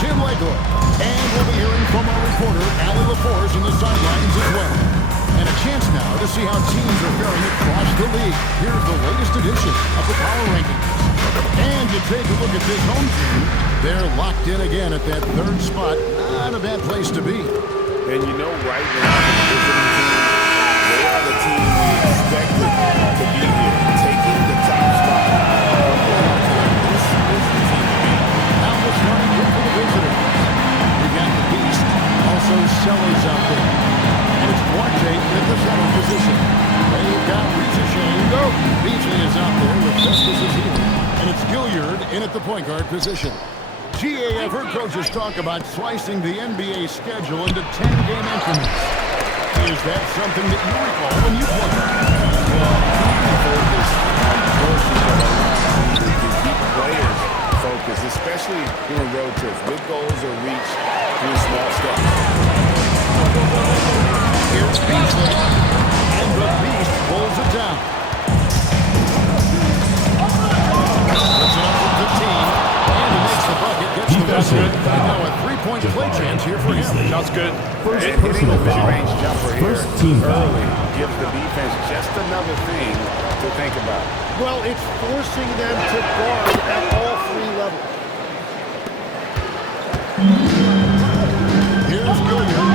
Tim Legler. And we'll be hearing from our reporter, Allie LaForge, in the sidelines as well. And a chance now to see how teams are faring across the league. Here's the latest edition of the Power Rankings. And you take a look at this home team. They're locked in again at that third spot. Not a bad place to be. And you know right now, the visiting team, they are the team we expected to be here, taking the top spot. This is the team to beat. Now let's run in for the visitors. We got the Beast, also Sellers out there. And it's Duarte in the center position. They've got Risa Shane. Beasley is out there with Festus is here. And it's Gilliard in at the point guard position. GA, I've heard coaches talk about slicing the NBA schedule into 10-game increments. Is that something that you recall when you played? To keep players focused, especially during road trips, with goals are reached through small steps. Here's Beasley, and the Beast pulls it down. Puts it up from 15. And he makes the bucket, gets the basket. And now a three-point play chance here for him. Sounds good. First personal foul. First team foul. Gives the defense just another thing to think about. Well, it's forcing them to guard at all three levels. Here's Gilliard.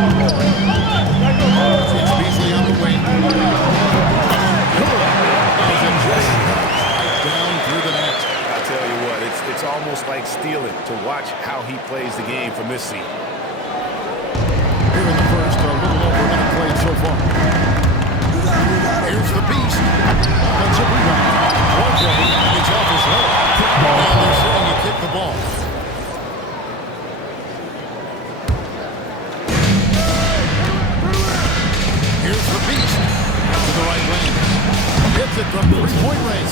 It's Beasley on the wing. As it just down through the net. I tell you what, it's almost like stealing to watch how he plays the game from this seat. Here in the first, a little over a minute played so far. Here's the Beast. Offensive rebound. Duarte, it's off his head. And they're saying he kicked the ball. Here's the Beast. To the right lane. Hits it from three-point range.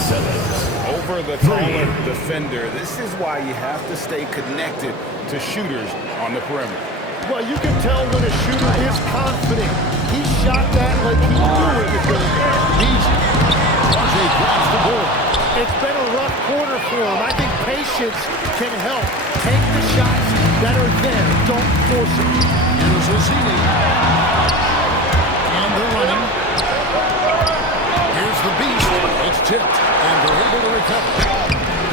Over the taller defender, this is why you have to stay connected to shooters on the perimeter. Well, you can tell when a shooter is confident. He shot that like he knew it was going to go. Beast. Duarte grabs the board. It's been a rough quarter for him. I think patience can help. Take the shots that are there. Don't force it. Here's Rossini. And they're running. Here's the Beast. It's tipped. And they're able to recover.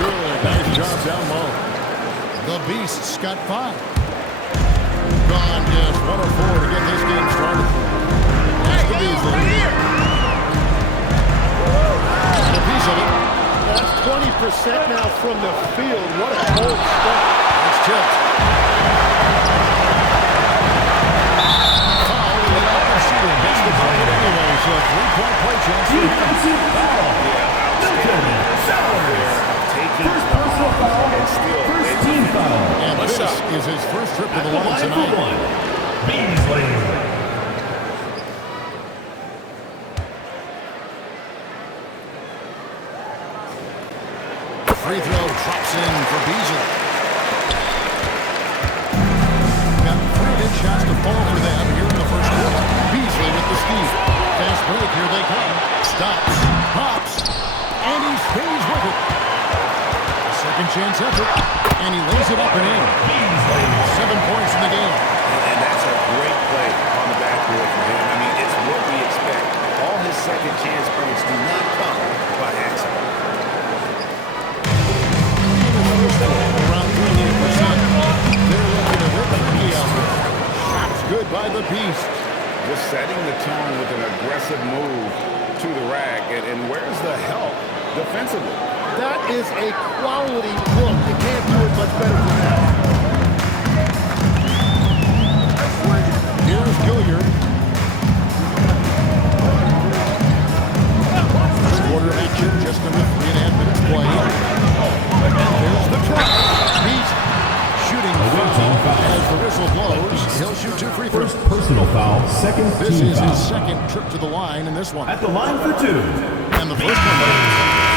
Good. Nice job down low. The Beast's got 5. Gone just 1 or 4 to get this game started. That's the Beasley. And a piece of it. That's 20% now from the field. What a cold start. It's tipped. Foul in the act of shooting. That's the bucket anyway, so a 3-point play chance. Defensive foul. First personal foul. First team foul. And this is his first trip to the line tonight. Beasley. Free throw drops in for Beasley. Got 3 big shots to fall for them here in the first quarter. Beasley with the steal. Fast break, here they come. Stops, pops, and he stays with it. A second chance effort, and he lays it up and in. 7 points in the game. And that's a great play on the backboard for him. I mean, it's what we expect. All his second chance points do not come by accident. Around 38%. They're looking a bit tricky out there. Shots good by the Beast. Just setting the tone with an aggressive move to the rack. And where's the help defensively? That is a quality look. You can't do it much better than that. Here's Gilliard. First quarter action, just under 3.5 minutes played. And there's the try. Beast shooting foul. As the whistle blows, he'll shoot 2 free throws. First personal foul. Second This team is foul. his second trip to the line in this one. At the line for 2. And the first one.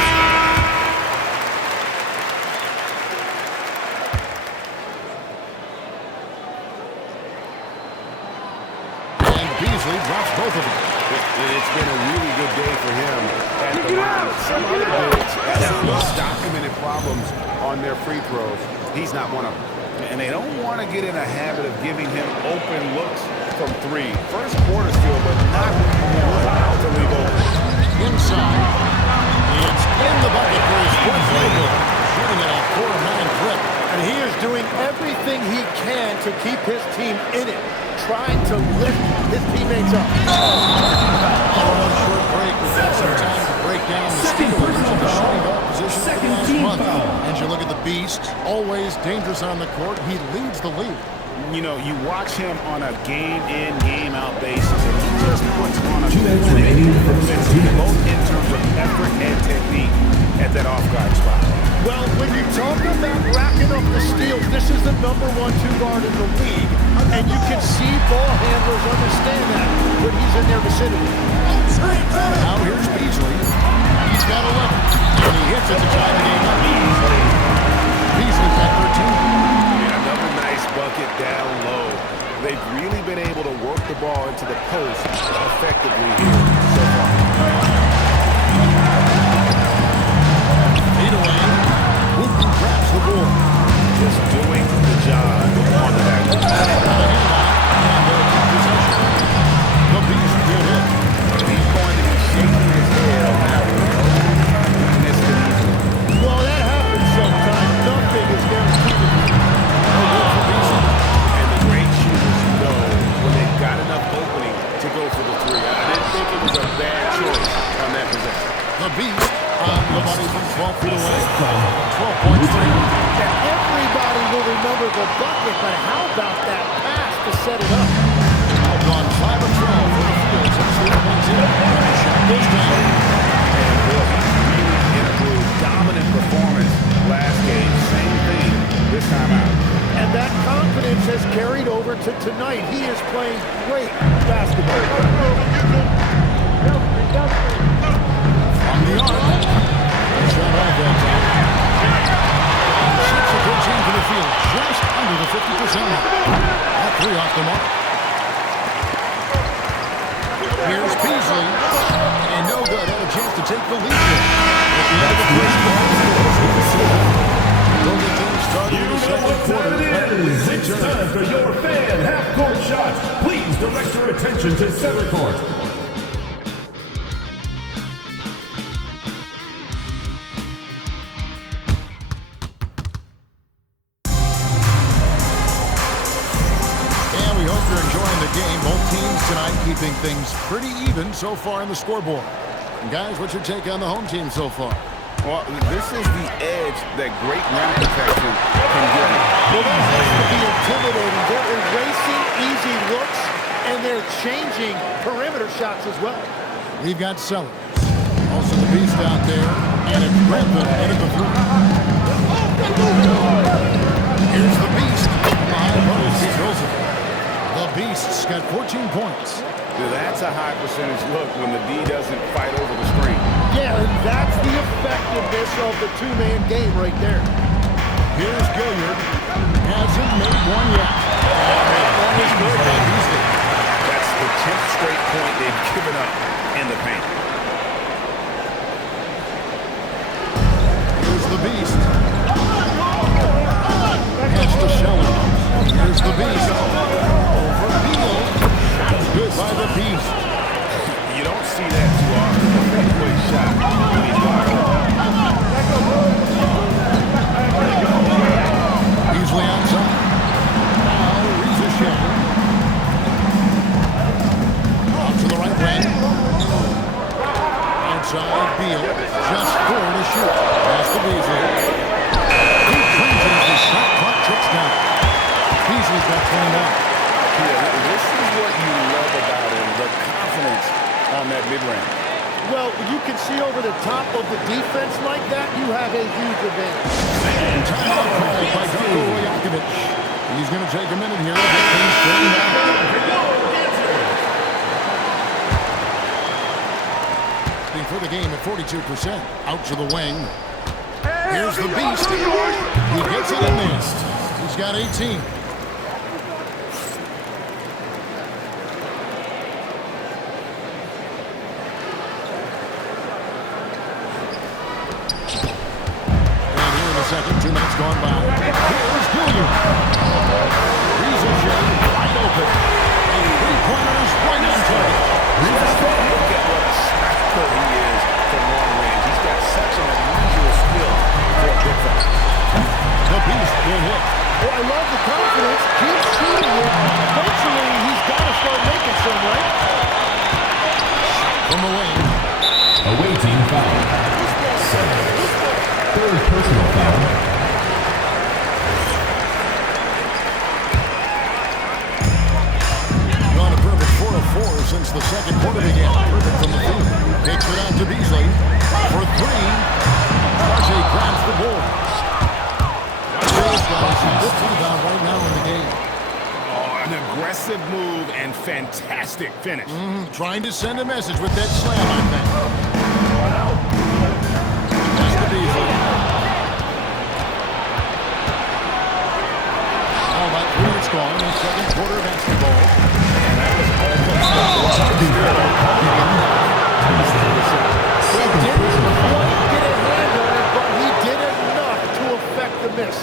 Beasley drops both of them. It's been a really good day for him at the line. Some other bigs have some stock-a-minute problems on their free throws. He's not one of them. And they don't want to get in a habit of giving him open looks from three. First quarter still, but not to leave open. Inside. It's in the bucket for his fourth field goal. Shooting at a 4-9 clip. And he is doing everything he can to keep his team in it, trying to lift his teammates up. On a short break, we've got some time to break down the Steelers in the shooting guard position for the last month. And you look at the Beast, always dangerous on the court. He leads the league. You know, you watch him on a game-in, game-out basis, and he just puts on a both in terms of effort and technique at that off-guard spot. Well, when you talk about racking up the steals, this is the number 1-2 guard in the league, and you can see ball handlers understand that when he's in their vicinity. Now here's Beasley. He's got 11, and he hits it to tie the game up. Beasley's got 13. Yeah, another nice bucket down low. They've really been able to work the ball into the post effectively here so far. Lead away. Wooten grabs the ball. Just doing the job on the back. The Beast did it. He's going to be shaking his head on that one. Well, that happens sometimes. Nothing is guaranteed. And the great shooters know when they've got enough opening to go for the three. I didn't think it was a bad choice on that possession. The Beast on the money from 12 feet away. 12 points. Everybody will remember the bucket, but how about that pass to set it up? On 5 of 12 for the field since the one's in. And the shot goes down. And Will, really in a blue, dominant performance last game. Same thing this time out. And that confidence has carried over to tonight. He is playing great basketball. From the arc. Shot off that time. 6 of 13 for the field. Just under the 50% mark. That three off the mark. Here's Beasley. And no good. Had a chance to take the lead here. At the end of the first quarter. Don't get things started in the second quarter. It's time for your fan half-court shots. Please direct your attention to center court. And we hope you're enjoying the game. Both teams tonight keeping things pretty even so far in the scoreboard. And guys, what's your take on the home team so far? Well, this is the edge that great rim protection can give you. Well, that has to be intimidating. They're erasing easy looks, and they're changing perimeter shots as well. We've got Sellers. Also the Beast out there. And it's Grantham into the three. Here's the Beast. Behind post, he throws it. The Beast's got 14 points. That's a high percentage look when the D doesn't fight over the screen. Yeah, and that's the effectiveness of the two-man game right there. Here's Gilliard. Hasn't made one yet. And that is good by Beasley. That's the 10th straight point they've given up in the paint. Here's the Beast. That's the Sellers. Here's the Beast. Over Beal. That's good by the Beast. You don't see that too often. A fadeaway shot. Beasley outside. Now Reza Shea. Out to the right wing. Outside Beal. Just 4 to shoot. Pass to Beasley. He cleans the shot clock ticks down. Beasley's got 29. Yeah, this is what you love about him, the confidence on that mid-range. Well, you can see over the top of the defense like that, you have a huge advantage. And timeout called by Darko Rajakovic. He's going to take a minute here to get things straightened out. For the game at 42%. Out to the wing. Here's the Beast. He gets it and missed. He's got 18. Second, 2 minutes gone by. the confidence, keep shooting it. Eventually, he's got to start making some, right? From the lane. Away team foul. 7. Third personal foul. Gone a perfect 4 of 4 since the second quarter began. Perfect from the field. Takes it out to Beasley. For 3. RJ grabs the board. RJ's got a good rebound right now in the game. Oh, an aggressive move and fantastic finish. Trying to send a message with that slam, I think. That's to Beasley. All about 3 minutes gone in the second quarter of basketball. He didn't quite get a hand on it, but he did enough to affect the miss.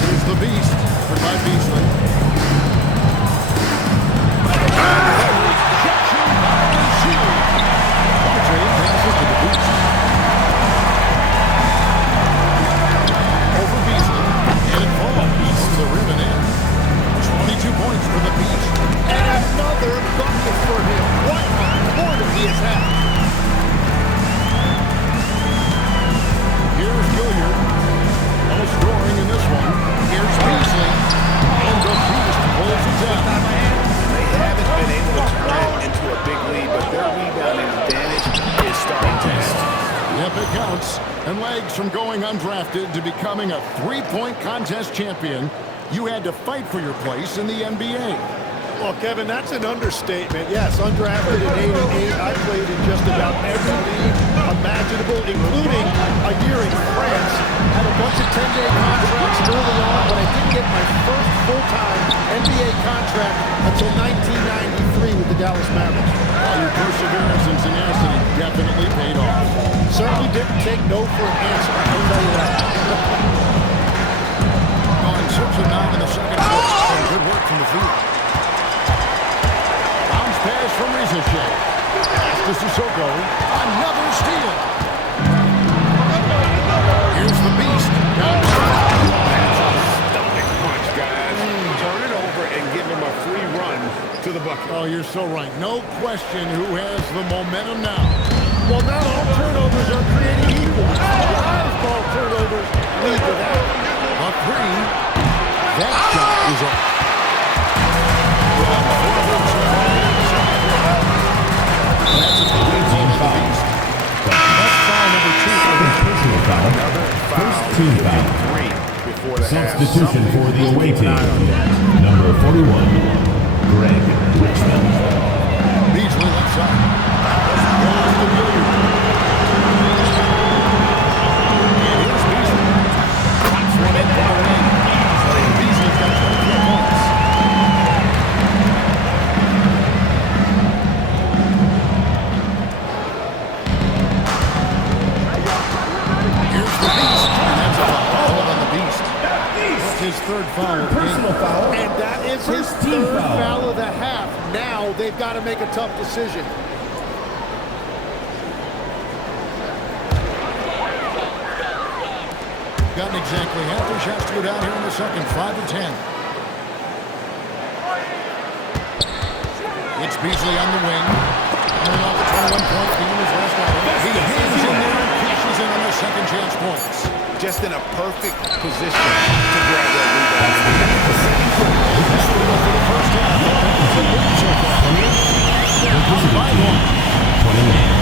Here's the beast, for by Beasley. Rejection by Zero. RJ passes to the beast. Over Beasley. And it falls to the rim and in. 22 points for the beast. And another bucket for him. What a quarter he has had. Here's Gilliard. No scoring in this one. Here's Beasley. And the beast pulls it down. They haven't been able to turn it into a big lead, but their rebounding advantage is starting to test. Yep, it counts. And legs from going undrafted to becoming a three-point contest champion, you had to fight for your place in the NBA. Well, Kevin, that's an understatement. Yes, undrafted in 88. I played in just about every league imaginable, including a year in France. Had a bunch of 10-day contracts early on, but I didn't get my first full-time NBA contract until 1993 with the Dallas Mavericks. Well, your perseverance and tenacity definitely paid off. Certainly didn't take no for an answer, I can tell you that. On 6 of 9 in the second quarter. Some good work from the field. Bounce pass from Ricochet. Pass to Sissoko. Another steal. Here's the beast. That's a stomach punch, guys. Turn it over and give him a free run to the bucket. Oh, you're so right. No question who has the momentum now. Well, not all turnovers are creating equals. Five ball turnovers lead to that. A 3. That shot is off. That's a team foul. That's foul number 2 for him. Personal foul. First team foul. Substitution for the away team. Number 41, Greg Richmond. Beasley left side. Goes to Gilliard. And here's Beasley. Pops one in from the wing. Beasley's got 24 points. Here's the beast. And that's a foul on the beast. That's his third foul. Personal foul. And that is his First team third foul. foul of the half. Now they've got to make a tough decision. Gotten exactly half their shots to go down here in the second. 5 of 10. It's Beasley on the wing. Coming off the 21-point lead in his last outing. He hangs in there and cashes in on the second chance points. Just in a perfect position to grab that rebound.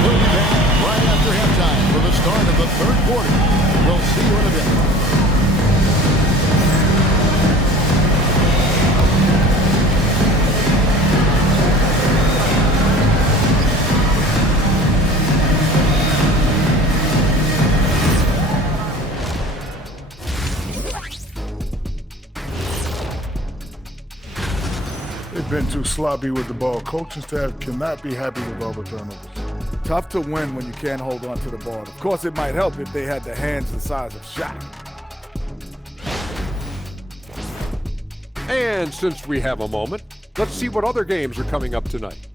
We'll be back right after halftime for the start of the third quarter. We'll see you in a bit. They've been too sloppy with the ball. Coaching staff cannot be happy with all the turnovers. Tough to win when you can't hold on to the ball. Of course, it might help if they had the hands the size of Shaq. And since we have a moment, let's see what other games are coming up tonight.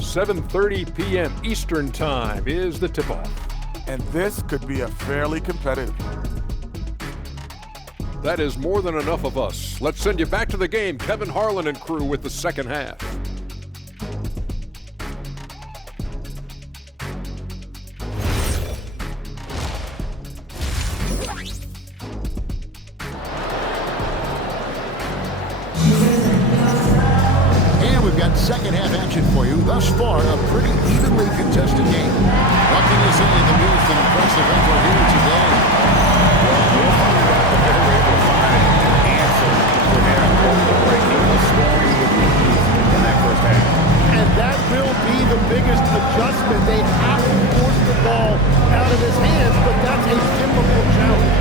7:30 p.m. Eastern Time is the tip-off. and this could be a fairly competitive. That is more than enough of us. Let's send you back to the game, Kevin Harlan and crew with the second half. And we've got second half action for you. Thus far, a pretty evenly contested game. What can you say of the Bills' impressive effort here today? We'll find out if they were able to find an answer for their breaking the scoring with the ease in that first half. And that will be the biggest adjustment. They have to force the ball out of his hands, but that's a difficult challenge.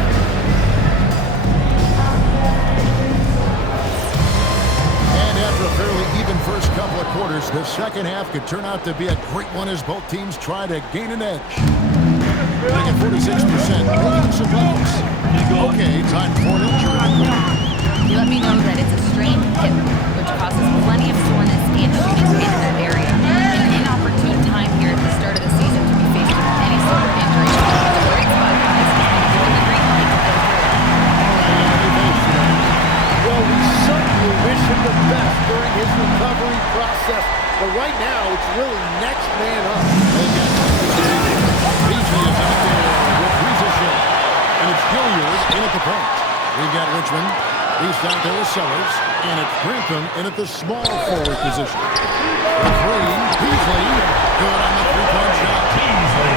And after a fairly even first couple of quarters, the second half could turn out to be a great one as both teams try to gain an edge. Making 46%, making some votes. Okay, time for an injury. He let me know that it's a strained hip, which causes plenty of soreness and shooting pain in that area. An inopportune time here at the start of the season to be faced with any sort of injury. The bright spot, guys, is given the green light to head through. Well, we certainly wish him the best during his recovery process. But right now, it's really next man up. Beasley is out there with Risa, and it's Gilliard in at the point. We've got Richmond. He's out there with Sellers, and it's Grantham in at the small forward position. The three, Beasley, good on the three-point shot.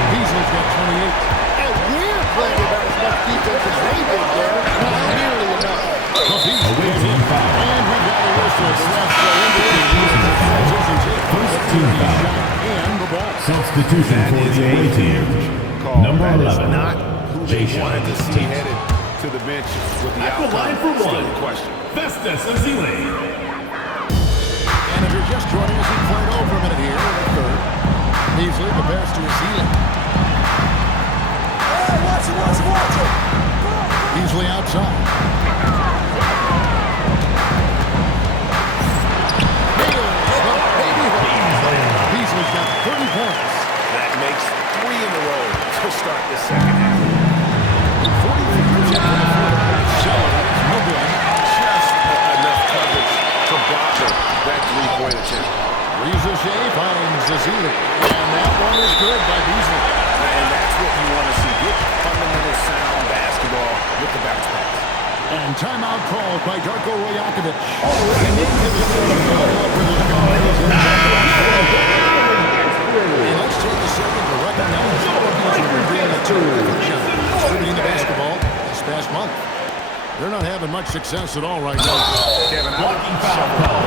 Beasley's got 28. And we're playing about as much defense as they did there. Not nearly enough. Awaiting foul. And we got a whistle. The refs are indicating First team foul. and the ball. Substitution for the away team. Number That is 11. not who they Jay wanted to see Tate. headed to the bench with the At the outcome line for still one. in question. Festus Ezeli. And if you're just joining us, we played over a minute here in the third. Beasley, the pass to Ezeli. Hey, watch it. Beasley outside. Beasley's got 30 points. That makes 3 in a row to start the second half. 43% from the floor. Sellers, no good. Just enough coverage to bother that three-point attempt. Risa finds Ezeli. And that one is good by Beasley. And that's what you want to see. Good fundamental sound basketball with the bounce pass. And timeout called by Darko Rajakovic. And into the follow-up with his guards. And let's take a second to recognize all of these who are doing a terrific job distributing the basketball this past month. They're not having much success at all right now. Kevin, Blocking foul call.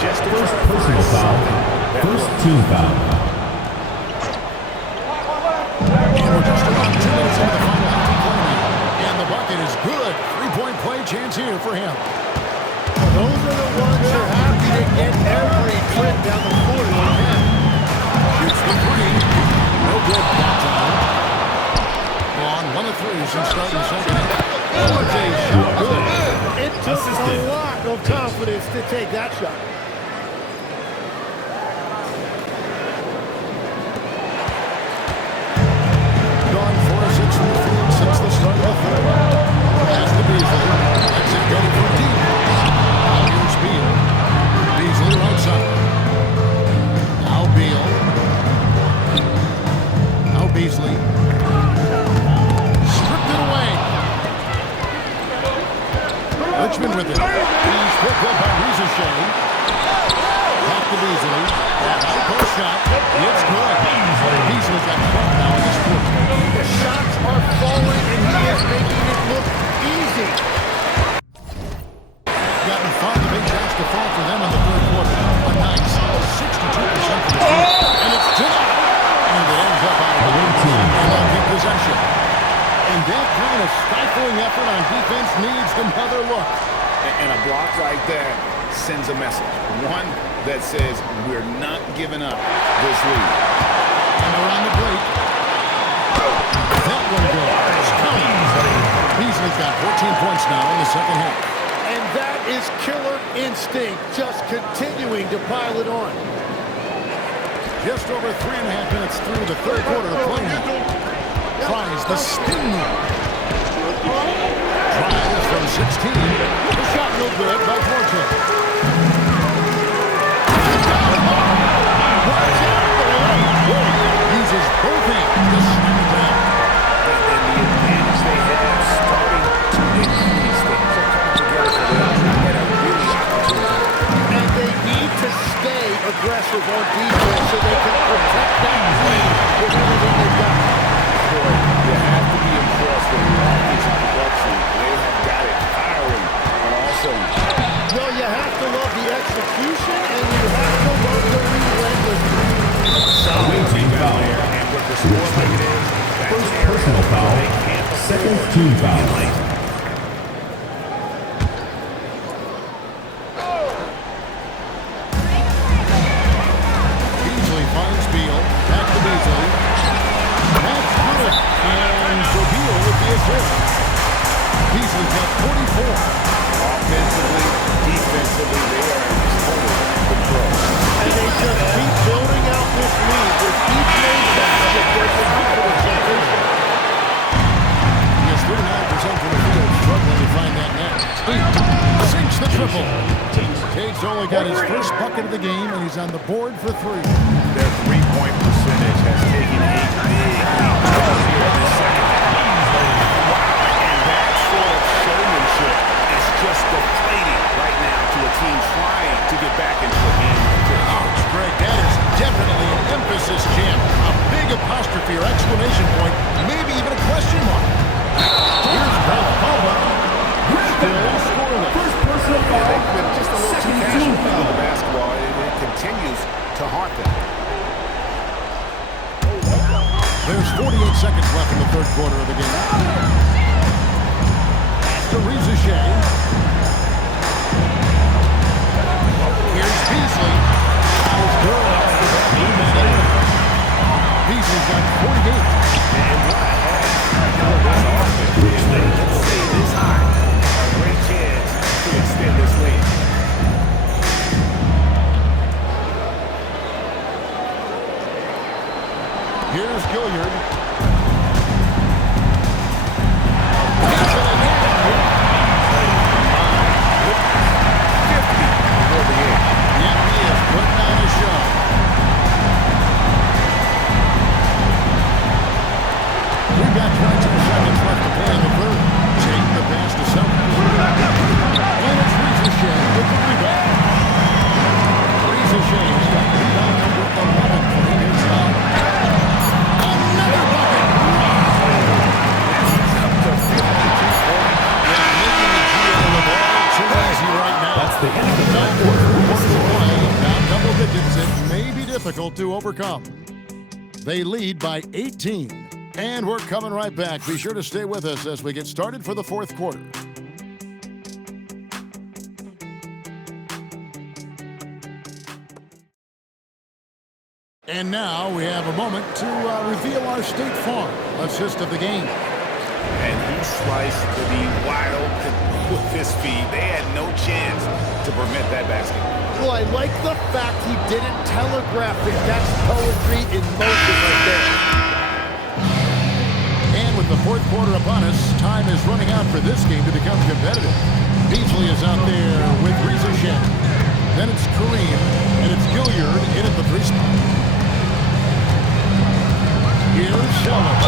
just to First try to personal find foul. something that First works. team foul. And we're just about 2 minutes into the final half of play now. And the bucket is good. Three-point play chance here for him. Those are the ones you're happy to get every trip down the court on him. Shoots the three. No good that time. On 1 of 3 since starting second half. Oh, it's a shot good. It took Assisted. a lot of confidence to take that shot. Gone 4 of 6 from the field since the start of the third. Pass to Beasley. That's it going for deep. Now here's Beal. Beasley right side. Now Beal. Now Beasley. Stripped it away. Richmond with it. He's picked up by Risa. Back to Beasley. That high post shot. It's good. Beasley's got 12 now in this quarter. The shots are falling, and he is making it look easy. Gotten 5 of 8 shots to fall for them in the third quarter. A nice 62% for the team. And it's denied. And it ends up out of the win team. And they'll keep possession. And that kind of stifling effort on defense needs another look. And a block like that sends a message. One that says we're not giving up this lead. And around the break. That one goes. Beasley's got 14 points now in the second half. And that is killer instinct, just continuing to pile it on. Just over 3.5 minutes through the third quarter of play now. Tries the spin move. Tries from 16. The shot no good by Forte. Uses both hands to slam it down. And the advantage they have starting to increase. Things are coming together for them at a really opportune time. And they need to stay aggressive on defense so they can protect that lead with everything they've got. Boy, you have to be impressed with the offensive production. They have got it firing on all cylinders. Well, you have to love the execution, and you have to love the relentless. Awaiting foul. And with the score like it is, that's First an area personal where foul. they can't afford Second team to be foul. lazy. Beasley finds Beal. Back to Beasley. That's good. And so Beal with the assist. Beasley's got 44. Offensively, defensively, they are in total control. And they just keep building out this lead with each made basket. There's a confidence increase. He has 39% from the field, struggling to find that net. Sinks the triple. Tate's only got his first bucket of the game, and he's on the board for 3. Their three-point percentage has taken a big leap here in the second half. And that sort of showmanship is just deflating right now to a team trying to get back into a game like this. Ouch, Greg, that is definitely an emphasis jam. A big apostrophe or exclamation point, maybe even a question mark. Here's Greg Caldwell. Still scoreless. First personal Yeah, foul. they've been just a little too Second casual team with foul. the basketball, and it continues to haunt them. There's 48 seconds left in the third quarter of the game. To Reza Shea. Here's Beasley. It's good off the back. Rebound. Beasley's got 48. And what a this offense. Let's stay this high. A great chance to extend this lead. Here's Gilliard. Yeah, he is putting on a show. We've got 22 seconds left to play in the third. Take the pass to Sellers. And it's Reza Shea with the rebound. Reza Shea's got rebound number 11 for him inside. Another bucket. He's up to 52 points. Yeah, making the GL of all too easy right now. That's the end of the third Now double digits, it may be difficult to overcome. They lead by 18. And we're coming right back. Be sure to stay with us as we get started for the fourth quarter. And now we have a moment to reveal our State Farm assist of the game. And he sliced the D wide open with his feet. They had no chance to prevent that basket. Well, I like the fact he didn't telegraph it. That's poetry in motion right there. And with the fourth quarter upon us, time is running out for this game to become competitive. Beasley is out there with Reza Shea. Then it's Kareem, and it's Gilliard in at the 3 spot. Here's Sellers.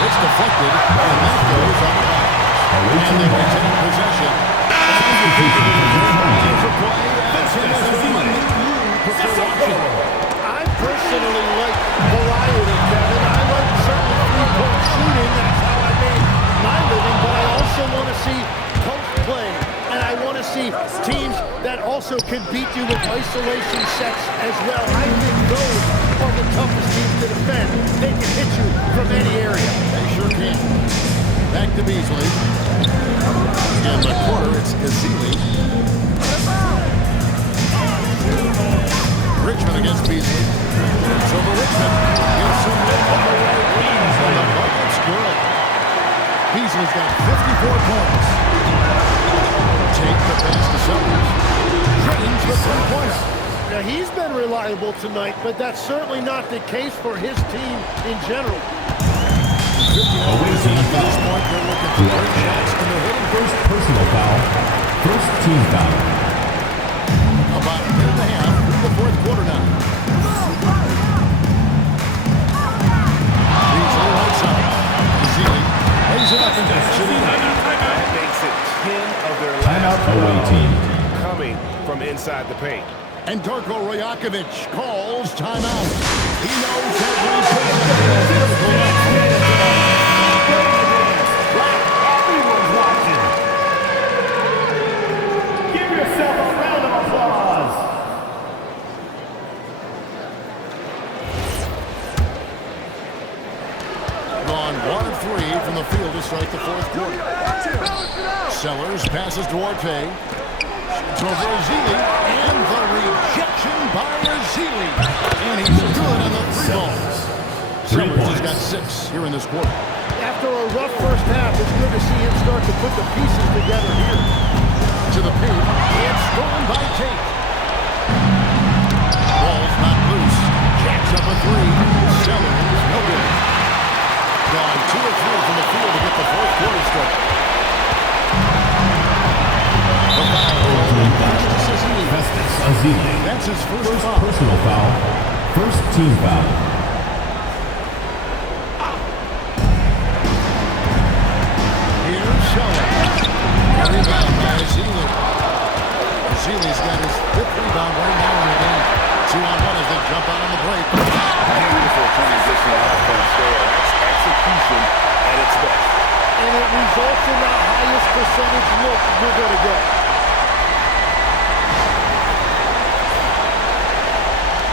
It's deflected, and that goes on the bounce. And they retain possession. I personally like variety, Kevin. I like certain three-point shooting. That's how I made my living. But I also want to see post play. And I want to see teams that also can beat you with isolation sets as well. I think those are the toughest teams to defend. They can hit you from any area. They sure can. Back to Beasley. In the corner, it's Ezeli. Richmond against Beasley. It's over Richmond. Gets some lip on the right wing. And the bucket's good. Beasley's got 54 points. Take the pass to Sellers. James the three-pointer. Now, he's been reliable tonight, but that's certainly not the case for his team in general. Awaiting foul. First personal foul. First team foul. About a minute and a half through the fourth quarter now. Beasley right side. Beasley lays it up and gets it in. That makes it 10 of their Timeout last away team. coming from inside the paint. And Darko Rajakovic calls timeout. He knows every possession. Everyone's watching. Give yourself a round of applause. Gone 1 of 3 from the field to start the fourth quarter. Sellers passes Duarte. It's over Ezeli, and the rejection by Ezeli. And he's good on the three ball. Sellers has got 6 here in this quarter. After a rough first half, it's good to see him start to put the pieces together here. To the paint, and stolen by Tate. Ball's not loose. Jacks up a 3. Sellers, no good. Gone 2 of 3 from the field to get the fourth quarter started. The foul. Festus Ezeli. That's his first foul. Personal foul. First team foul. Here's Sellers. Carried down by Ezeli. Ezeli's got his 5th rebound right now in the game. 2-on-1 as they jump out on the break. Beautiful transition offense there. That's execution at its best. And it results in the highest percentage look you're going to get.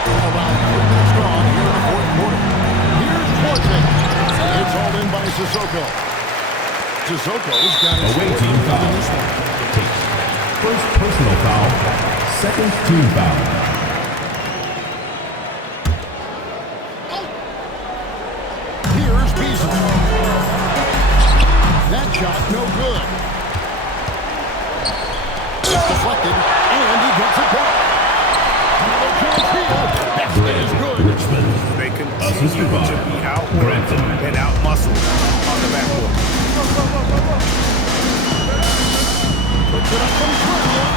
About 3 minutes gone here in the fourth quarter. Here's Duarte. It's all in by Sissoko. Sissoko's got his Away 4th team in foul. this one. First personal foul. Second team foul. Here's Beasley. That shot no good. It's deflected, and he gets it back. Another chance here. That is good. Richmond. They continue Assisted by to be outworked Granton. and outmuscled on the backboard. Puts it up from 12.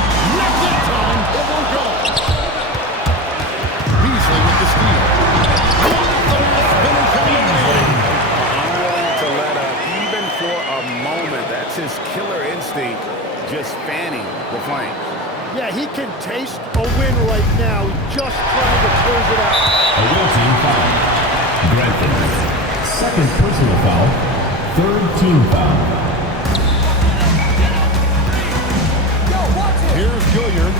Not that time. It won't go. Beasley with the steal. Unwilling to let up even for a moment. That's his killer instinct, just fanning the flames. Yeah, he can taste a win right now, just trying to close it out. Away team foul. Granton. Second personal foul. Third team foul. Here's Gilliard.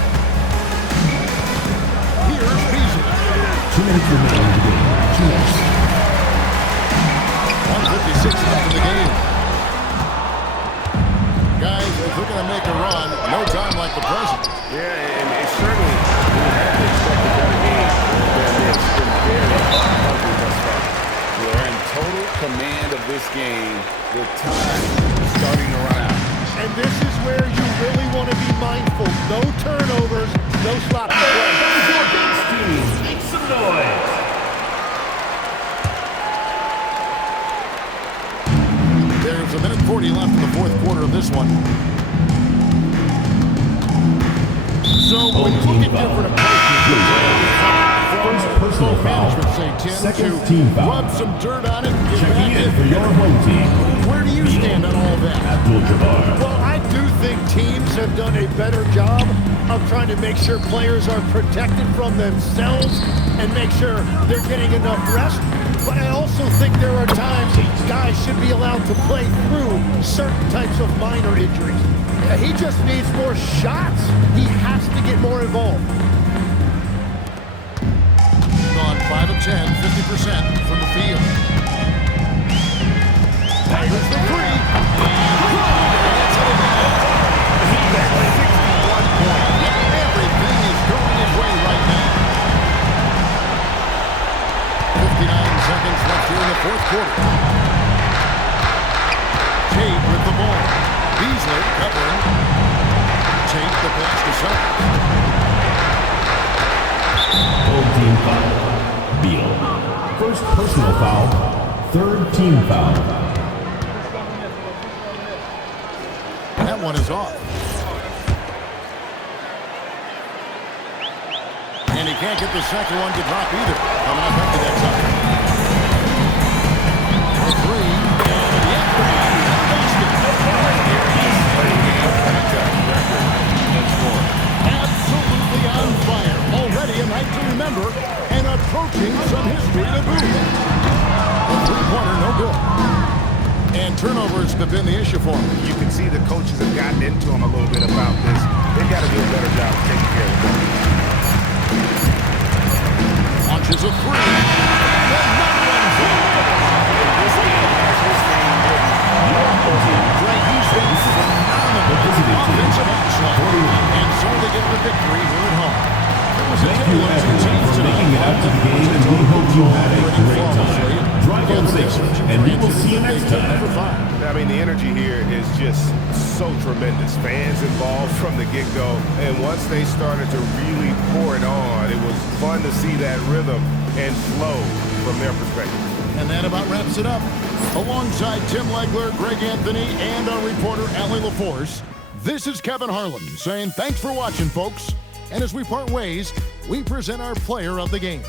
Here's Beasley. 2 minutes remaining in the game. 2 minutes. 1:56 left in the game. Guys, if we're going to make a run, no time like the present. Yeah, and it certainly we had to expect a better game than this. It's been very ugly thus far. We're in total command of this game with time starting to run out. And this is where you really want to be mindful. No turnovers, no sloppy play. Make some noise. There's a minute 40 left in the fourth quarter of this one. So when you look at different approaches, First personal foul. management say, Tim, Second to team foul. rub some dirt on it. Get Checking back in for your home team. Where do you stand on all of that? Abdul-Jabbar. Well, I do think teams have done a better job of trying to make sure players are protected from themselves and make sure they're getting enough rest. But I also think there are times guys should be allowed to play through certain types of minor injuries. Yeah, he just needs more shots. He has to get more involved. On 5 of 10, 50% from the field. Here's the three. Everything is going his way right now. 59 seconds left here in the fourth quarter. Tate with the ball. Beasley covering. Tate the pass to Sellers. Home team foul. Beal. First personal foul. Third team foul. That one is off. And he can't get the second one to drop either. Coming up empty that time. For three. And yet, absolutely on fire. Already a night to remember and approaching some history to boot. A three-pointer, no good. And turnovers have been the issue for him. You can see the coaches have gotten into him a little bit about this. They've got to do a better job of taking care of the ball. Launches a three. Another one's in. This game has his name written all over it. Greg, he's been phenomenal offensive action. And so they get the victory here at home. Thank you everyone for making it out to the game, and we hope you had a great time. Drive home safe, and we will see you next time. I mean, the energy here is just so tremendous. Fans involved from the get-go, and once they started to really pour it on, it was fun to see that rhythm and flow from their perspective. And that about wraps it up. Alongside Tim Legler, Greg Anthony, and our reporter, Allie LaForce, this is Kevin Harlan saying thanks for watching, folks. And as we part ways, we present our player of the game.